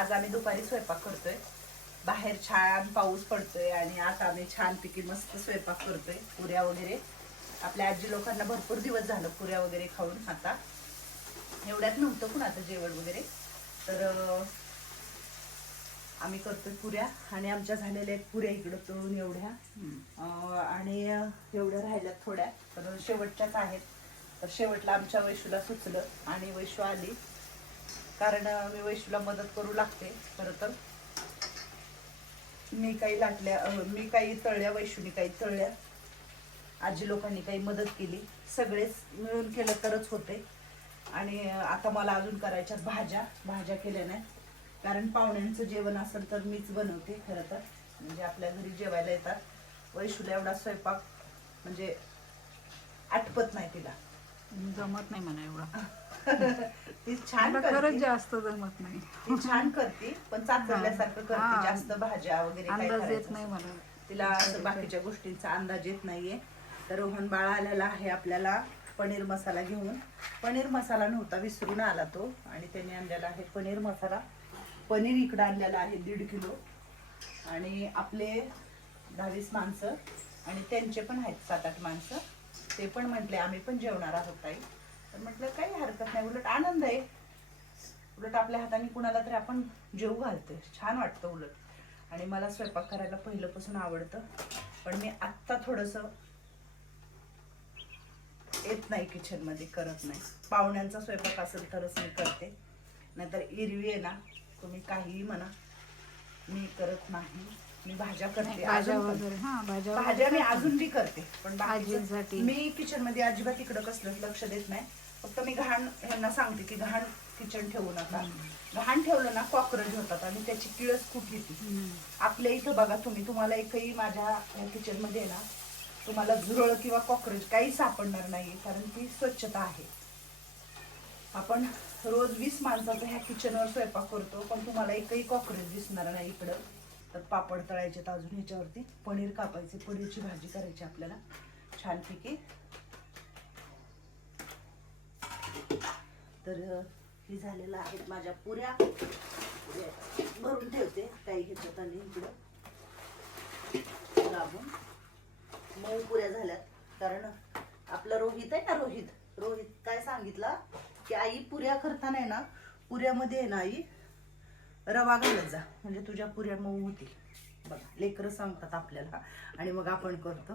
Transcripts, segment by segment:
आज आम्ही दुपारी स्वयंपाक करतोय. बाहेर छान पाऊस पडतोय आणि आज आम्ही छानपैकी मस्त स्वयंपाक करतोय पुऱ्या वगैरे. आपल्या आजी लोकांना भरपूर दिवस झालं पुऱ्या वगैरे खाऊन आता. एवढ्यात नव्हतं पण आता जेवण वगैरे. तर आम्ही करतोय पुऱ्या आणि आमच्या झालेल्या आहेत पुऱ्या इकडं तळून एवढ्या. आणि एवढ्या राहिल्यात थोड्या. तर शेवटच्याच आहेत. तर शेवटला आमच्या वैशूला सुचलं आणि वैशू आली. कारण मी वैशूला मदत करू लागते खरं तर. मी काही लाटल्या मी काही तळल्या वैशूनी काही तळल्या. आजी लोकांनी काही मदत केली. सगळेच मिळून केलं तरच होते. आणि आता मला अजून करायच्यात भाज्या भाज्या केल्या नाही कारण पाहुण्यांचं जेवण असेल तर मीच बनवते खरं तर. म्हणजे आपल्या घरी जेवायला येतात. वैशूला एवढा स्वयंपाक म्हणजे आटपत नाही तिला. जमत नाही मला एवढं. ती छान खरंच करते. जास्त जमत नाही. ती छान करते पण चाचल्यासारखं करते. हा. जास्त भाज्या वगैरे काय अंदाज येत करायचं नाही मला. तिला असं बाकीच्या गोष्टींचा अंदाज येत नाहीये. तर रोहन बाळा आलेला आहे आपल्याला पनीर मसाला घेऊन. पनीर मसाला नव्हता विसरून आला तो. आणि त्याने आणलेला आहे पनीर मसाला. पनीर इकडं आणलेला आहे दीड किलो. आणि आपले दहावीस माणसं आणि त्यांचे पण आहेत सात आठ माणसं. ते पण म्हटले आम्ही पण जेवणार आहोत ताई. तर म्हटलं काही हरकत नाही. उलट आनंद आहे. उलट आपल्या हाताने कुणाला तरी आपण जेव घालतोय. छान वाटतं उलट. आणि मला स्वयंपाक करायला पहिल्यापासून आवडतं. पण मी आत्ता थोडंसं येत नाही किचनमध्ये करत नाही. पाहुण्यांचा स्वयंपाक असेल तरच मी करते. नाहीतर इरवी आहे ना तुम्ही काहीही म्हणा मी करत नाही. मी भाज्या करते. भाज्या. वगैरे भाज्या मी अजून बी करते. पण आजींसाठी. मी किचनमध्ये अजिबात इकडं कसलं लक्ष देत नाही. फक्त मी घाण ह्यांना सांगते की घाण किचन ठेवू नका. घाण ठेवलं ना कॉक्रोच होतात आणि त्याची किळस खूप येते. आपल्या इथं बघा तुम्ही तुम्हाला एकही माझ्या किचनमध्ये ना तुम्हाला झुरळ किंवा कॉक्रोच काही सापडणार नाही कारण ती स्वच्छता आहे. आपण रोज वीस माणसाचं ह्या किचनवर स्वयंपाक करतो पण तुम्हाला एकही कॉक्रोच दिसणार नाही इकडं. तर पापड तळायचे तर अजून ह्याच्यावरती पनीर कापायचे पनीरची भाजी करायची आपल्याला. छानपैकी तर हे झालेलं आहेत माझ्या पुऱ्या. भरून ठेवते. काही घेतात आणि इकडं दाबून मऊ पुऱ्या झाल्यात. कारण आपला रोहित आहे ना रोहित. रोहित काय सांगितला? की आई पुऱ्या करताना आहे ना पुऱ्यामध्ये आहे ना आई रवा घालत जा. म्हणजे तुझ्या पुऱ्या मऊ होतील. बघा लेकरं सांगतात आपल्याला. आणि मग आपण करतो.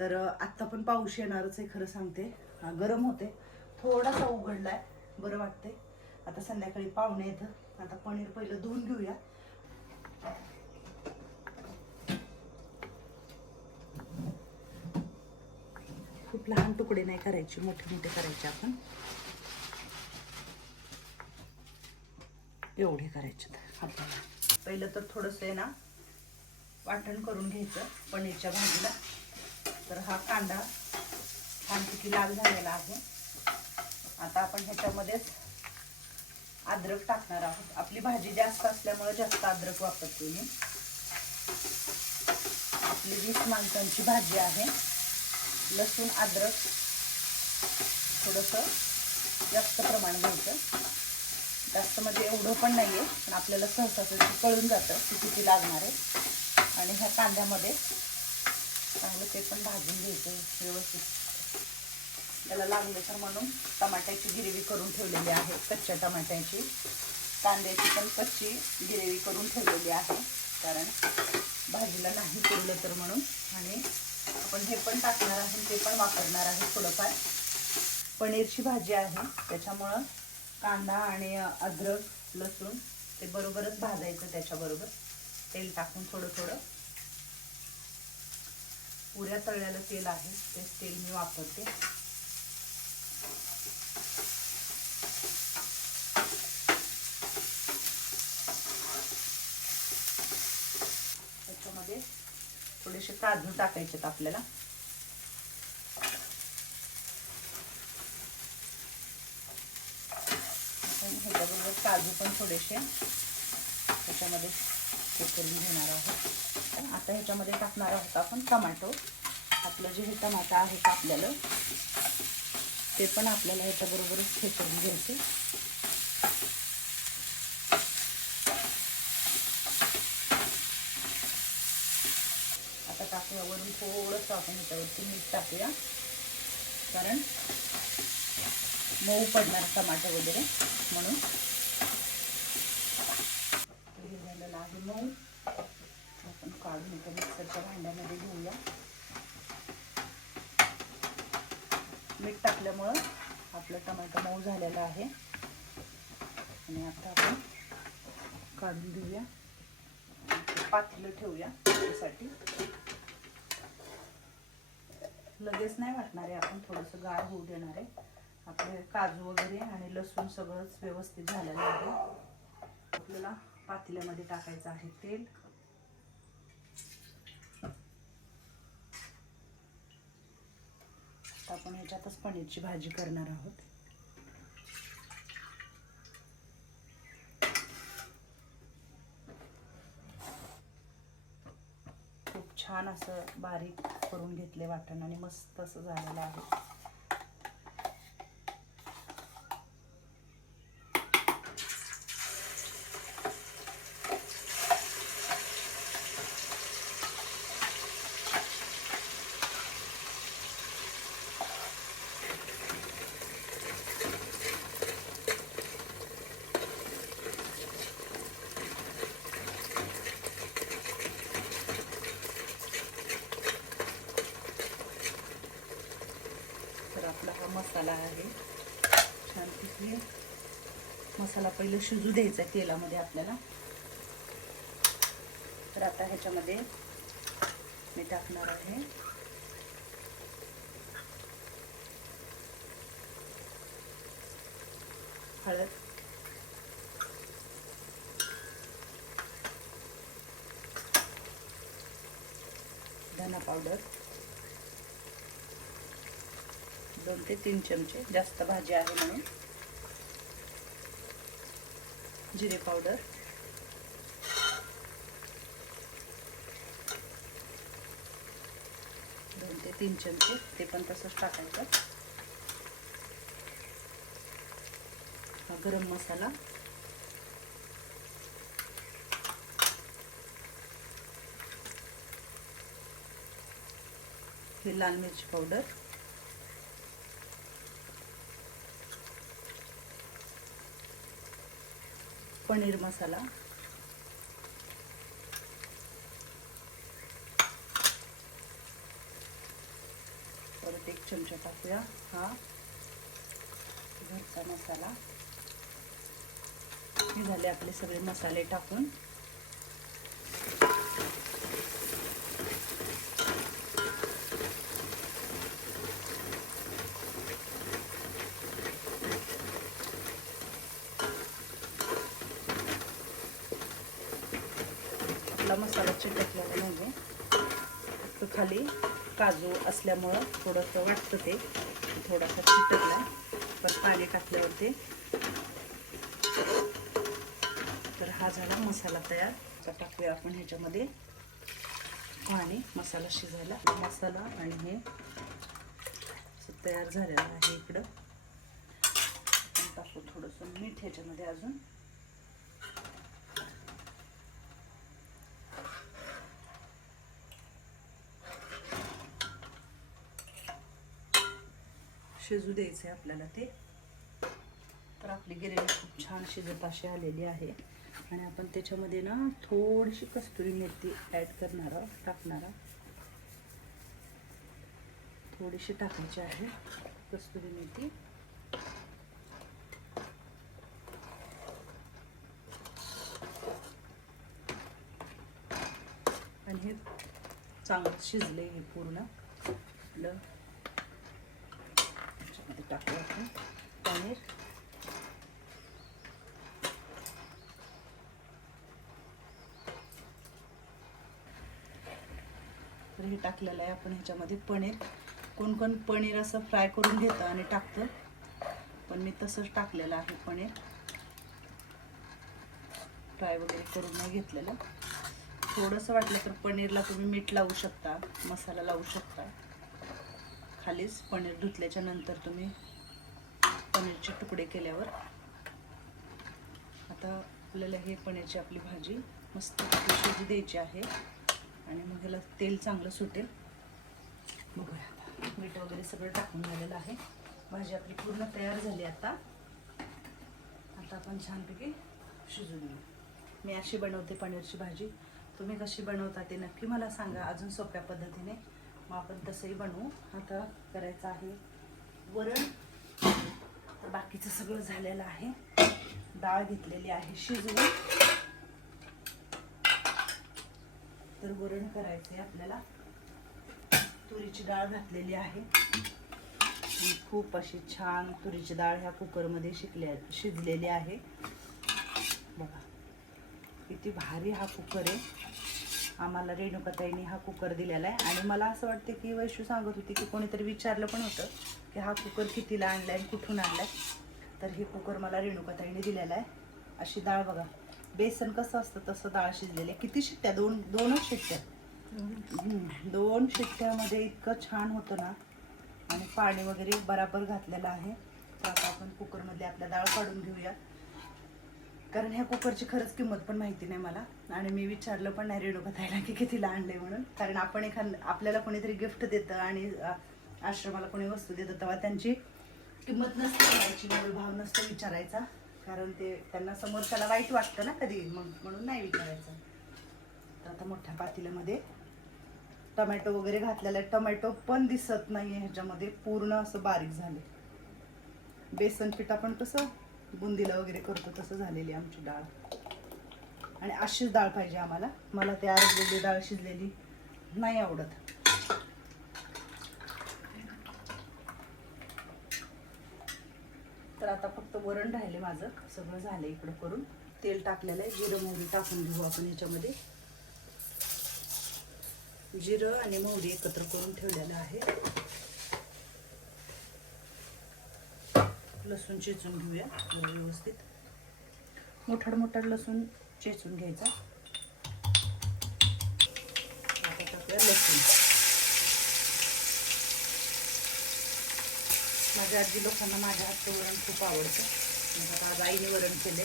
तर आत्ता पण पाऊस येणारच आहे खरं सांगते. गरम होते. थोडासा उघडलाय. बरं वाटतंय. आता संध्याकाळी पाहुणे येतं आता पनीर पहिलं धुवून घेऊया. खूप लहान तुकडे नाही करायचे मोठे मोठे करायचे आपण. एवढे करायचे आपल्याला. पहिलं तर थोडंसं आहे ना वाटण करून घ्यायचं पनीरच्या भाजीला. तर हा कांदा छानपैकी लाल झालेला आहे. आता आपण ह्याच्यामध्येच अद्रक टाकणार आहोत. आपली भाजी जास्त असल्यामुळे जास्त अद्रक वापरते मी. आपली वीस माणसांची भाजी आहे. लसूण अद्रक थोडंसं जास्त प्रमाण घ्यायचं. जास्त म्हणजे एवढं पण नाही आहे पण आपल्याला सहसा सहसा कळून जातं की किती लागणार आहे. आणि ह्या कांद्यामध्ये चांगलं ते पण भाजून घ्यायचं व्यवस्थित. त्याला लागलं तर म्हणून टमाट्याची गिरवी करून ठेवलेली आहे कच्च्या टमाट्याची. कांद्याची पण कच्ची गिरवी करून ठेवलेली आहे कारण भाजीला नाही पुरलं तर म्हणून. आणि आपण हे पण टाकणार आहे ते पण वापरणार आहे थोडंफार पनीरची भाजी आहे. त्याच्यामुळं कांदा आणि अद्रक लसूण ते बरोबरच भाजायचं त्याच्याबरोबर. तेल टाकून थोडं थोडं. पुऱ्या तळल्याला तेल आहे तेच तेल मी वापरते त्याच्यामध्ये थोडेसे टाकायचे आपल्याला? ह्याच्याबरोबर काजू पण थोडेसे त्याच्यामध्ये करून घेणार आहोत. आता ह्याच्यामध्ये टाकणार आहोत आपण टमाटो. आपलं जे हे टमाटर आहे कापलेलं ते पण आपल्याला ह्याच्याबरोबरच हे करून घ्यायचे. त्याच्यावरती थोडंसं आपण ह्याच्यावरती मीठ टाकूया. कारण मऊ पडणार टमाटर वगैरे म्हणून. हे झालेलं आहे मऊ. आपण काढून एका मिक्सरच्या भांड्यामध्ये घेऊया. मीठ टाकल्यामुळं आपलं टमाटर मऊ झालेलं आहे. आणि आता आपण काढून घेऊया. पातेलं ठेवूया त्यासाठी. लगेच नाही वाटणार आहे आपण थोडंसं गाळ होऊ देणार. आहे आपले काजू वगैरे आणि लसूण सगळंच व्यवस्थित झालेलं आहे. आपल्याला पातेल्यामध्ये टाकायचं आहे तेल. आपण ह्याच्यातच पनीरची भाजी करणार आहोत खूप छान असं बारीक करून घेतले वाटण आणि मस्त असं झालेलं आहे तर आपला हा मसाला आहे छान तिथे मसाला पहिले शिजू द्यायचा आहे तेलामध्ये आपल्याला. तर आता ह्याच्यामध्ये मी टाकणार आहे. हळद. धना पावडर. दोन ते तीन चमचे. जास्त भाजी आहे म्हणून. जिरे पावडर. दोन ते तीन चमचे ते पण तसंच टाकायचं. हा गरम मसाला. हे लाल मिरची पावडर. पनीर मसाला. परत एक चमचा टाकूया हा घरचा मसाला. हे झाले आपले सगळे मसाले टाकून. आपला मसाला चिटकलेला नाही फक्त खाली काजू असल्यामुळं थोडंसं वाटतं ते. थोडासा चिटकला. पण पाणी टाकल्यावरती तर हा झाला मसाला तयार. टाकूया आपण ह्याच्यामध्ये. पाणी मसाला शिजायला. मसाला आणि हे तयार झालेलं आहे इकडं. आपण टाकू थोडंसं मीठ ह्याच्यामध्ये अजून. शिजू द्यायचं आहे आपल्याला ते. तर आपली गिरेवी खूप छान शिजत अशी आलेली आहे. आणि आपण त्याच्यामध्ये ना थोडीशी कस्तुरी मेथी ॲड करणार आहोत टाकणार थोडीशी टाकायची आहे कस्तुरी मेथी. आणि हे चांगलं शिजले हे पूर्ण. आपलं टाकू आपण पनीर तर हे टाकलेलं आहे. आपण ह्याच्यामध्ये पनीर कोण कोण पनीर असं फ्राय करून घेतं आणि टाकतं. पण मी तसंच टाकलेलं आहे पनीर. फ्राय वगैरे करून नाही घेतलेलं. थोडंसं वाटलं तर पनीरला तुम्ही मीठ लावू शकता मसाला लावू शकता. खालीच पनीर धुतल्याच्या नंतर तुम्ही पनीरचे तुकडे केल्यावर आता आपल्याला हे पनीरची आपली भाजी मस्त शिजू द्यायची आहे आणि मग ह्याला तेल चांगलं सुटेल. बघूया आता. मीठ वगैरे सगळं टाकून झालेलं आहे. भाजी आपली पूर्ण तयार झाली आता. आता आपण छानपैकी शिजून घेऊ. मी अशी बनवते पनीरची भाजी. तुम्ही कशी बनवता ते नक्की मला सांगा. अजून सोप्या पद्धतीने मग आपण तसंही बनवू. आता करायचं आहे वरण. तर बाकीचं सगळं झालेलं आहे. डाळ घेतलेली आहे शिजवून. तर वरण करायचं आहे आपल्याला. तुरीची डाळ घातलेली आहे. खूप अशी छान तुरीची डाळ ह्या कुकरमध्ये शिकल्या शिजलेली आहे. बघा किती भारी हा कुकर आहे. आम्हाला रेणुकाताईने हा कुकर दिलेला आहे. आणि मला असं वाटतं की वैशू सांगत होती की कोणीतरी विचारलं पण होतं की हा कुकर कितीला आणला आणि कुठून आणलाय. तर हे कुकर मला रेणुकाताईने दिलेला आहे. अशी डाळ बघा. बेसन कसं असतं तसं डाळ शिजलेली आहे. किती शिट्ट्या? दोन दोनच शिट्ट्या. दोन शिट्ट्यामध्ये इतकं छान होतं ना. आणि पाणी वगैरे बराबर घातलेलं आहे. तर आता आपण कुकरमध्ये आपल्या डाळ काढून घेऊया. कारण ह्या कुकरची खरंच किंमत पण माहिती नाही मला. आणि मी विचारलं पण नाही रेणुका ताईला की कितीला आणले म्हणून. कारण आपण एखाद आपल्याला कोणीतरी गिफ्ट देतं आणि आश्रमाला कोणी वस्तू देतं तेव्हा त्यांची किंमत नसते करायची भाव नसतो विचारायचा. कारण ते त्यांना समोरच्याला वाईट वाटतं ना कधी मग म्हणून नाही विचारायचं. तर आता मोठ्या पातेल्यामध्ये टमॅटो वगैरे घातलेला आहे. टमॅटो पण दिसत नाहीये ह्याच्यामध्ये. पूर्ण असं बारीक झाले बेसन पिठा आपण कसं बुंदीला वगैरे करतो तसं झालेली आमची डाळ. आणि अशीच डाळ पाहिजे आम्हाला. मला ते आरोग्य डाळ शिजलेली नाही आवडत. तर आता फक्त वरण राहिले माझं. सगळं झालं इकडं करून. तेल टाकलेलं आहे. जिरं मोहरी टाकून घेऊ आपण ह्याच्यामध्ये जिरं आणि मोहरी एकत्र करून ठेवलेलं आहे. लसूण चेचून घेऊया व्यवस्थित. मोठाड मोठा लसूण चेचून घ्यायचा. आता टाकूया लसूण. माझ्या आजी लोकांना माझ्या हातचं वरण खूप आवडतं. मग आता आज आईने वरण केले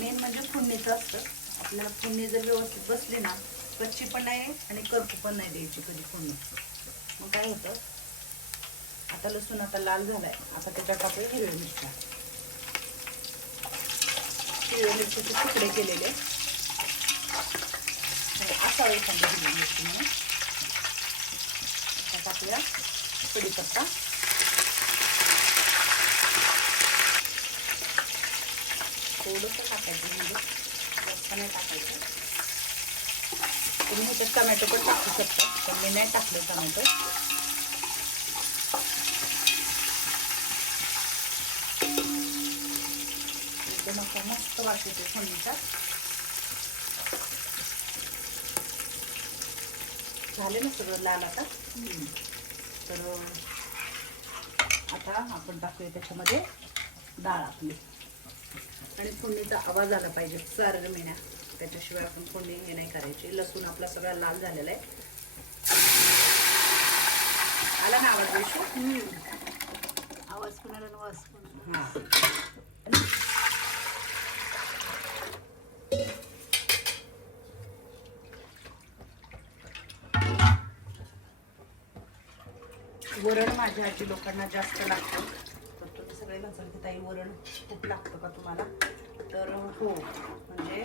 मेन म्हणजे फोडणीचं असतं. आपल्याला फोडणी जर व्यवस्थित बसली ना कच्ची पण नाही आणि करपू पण नाही द्यायची कधी फोडणी मग काय होतं? आता लसूण आता लाल झालाय. आता त्याच्यात टाकूया हिरव्या मिरच्या हिरव्या मिरच्याचे तुकडे केलेले. आणि असावे एखादी हिरवी मिरची म्हणून. त्यात आपल्या कढीपत्ता. थोडंसं टाकायचं म्हणजे जास्त नाही टाकायचं. तुम्ही ह्याच्यात टमॅटो पण टाकू शकता. पण मी नाही टाकले टमॅटो. एकदम असा मस्त वास येते थंडीचा झाले ना सगळं लाल आता? तर आता आपण टाकूया त्याच्यामध्ये डाळ आपली. आणि फोडणीचा आवाज आला पाहिजे चार महिन्या त्याच्याशिवाय आपण फोडणी हे नाही करायची. लसूण आपला सगळा लाल झालेला आहे. आला ना आवाज विषय आवाज आणि वास. हा. वरण माझ्या आजी लोकांना जास्त लागतं. तर तुम्ही सगळे म्हणसाल की ताई वरण खूप लागतं का तुम्हाला? तर हो म्हणजे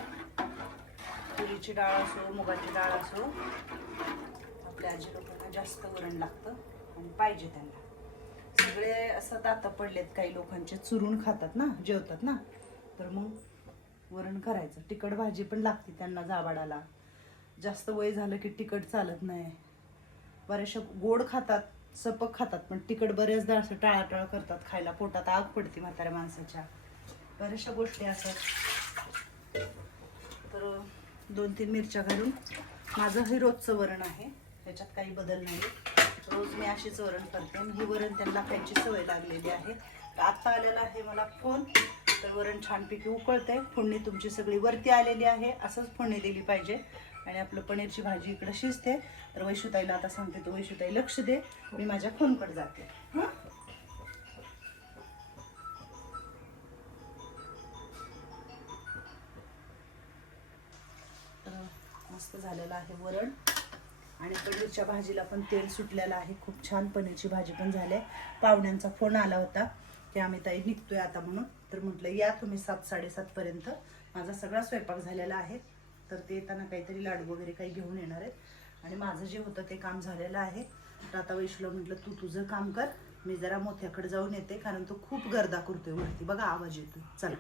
तुरीची डाळ असो मुगाची डाळ असो आपल्या आजी लोकांना जास्त वरण लागतं आणि पाहिजे त्यांना. सगळे असं दाता पडलेत काही लोकांचे चुरून खातात ना जेवतात ना. तर मग वरण करायचं. तिखट भाजी पण लागते त्यांना जाबाडाला जास्त वय झालं की तिखट चालत नाही. बऱ्याचशा गोड खातात सपक खातात पण तिखट बऱ्याचदा असं टाळाटाळ करतात खायला. पोटात आग पडते म्हाताऱ्या माणसाच्या. बऱ्याचशा गोष्टी असतात. तर दोन तीन मिरच्या घालून. माझं हे रोजचं वरण आहे. त्याच्यात काही बदल नाही. रोज मी अशीच वरण करते. आणि हे वरण त्यांना खायची सवय लागलेली आहे. तर आत्ता आलेला आहे मला फोन. तर वरण छानपैकी उकळते फोडणी तुमची सगळी वरती आलेली आहे. असंच फोडणी दिली पाहिजे. आणि आपलं पनीरची भाजी इकडं शिजते. तर वैशुताईला आता सांगते. तो वैशुताई लक्ष दे. मी माझ्या फोनकडे जाते. हां? मस्त झालेलं आहे वरण. आणि पनीरच्या भाजीला पण तेल सुटलेलं आहे. खूप छान पनीरची भाजी पण झाली. आहे पाहुण्यांचा फोन आला होता की आम्ही ताई निघतोय आता म्हणून. तर म्हटलं या तुम्ही सात साडेसातपर्यंत माझा सगळा स्वयंपाक झालेला आहे. तर ते येताना काहीतरी लाडू वगैरे काही घेऊन येणार आहेत. आणि माझं जे होतं ते काम झालेलं आहे. तर आता वैशूला म्हटलं तू तुझं काम कर. मी जरा मोठ्याकडे जाऊन येते कारण तो खूप गर्दा करतोय वरती. बघा आवाज येतोय. चला.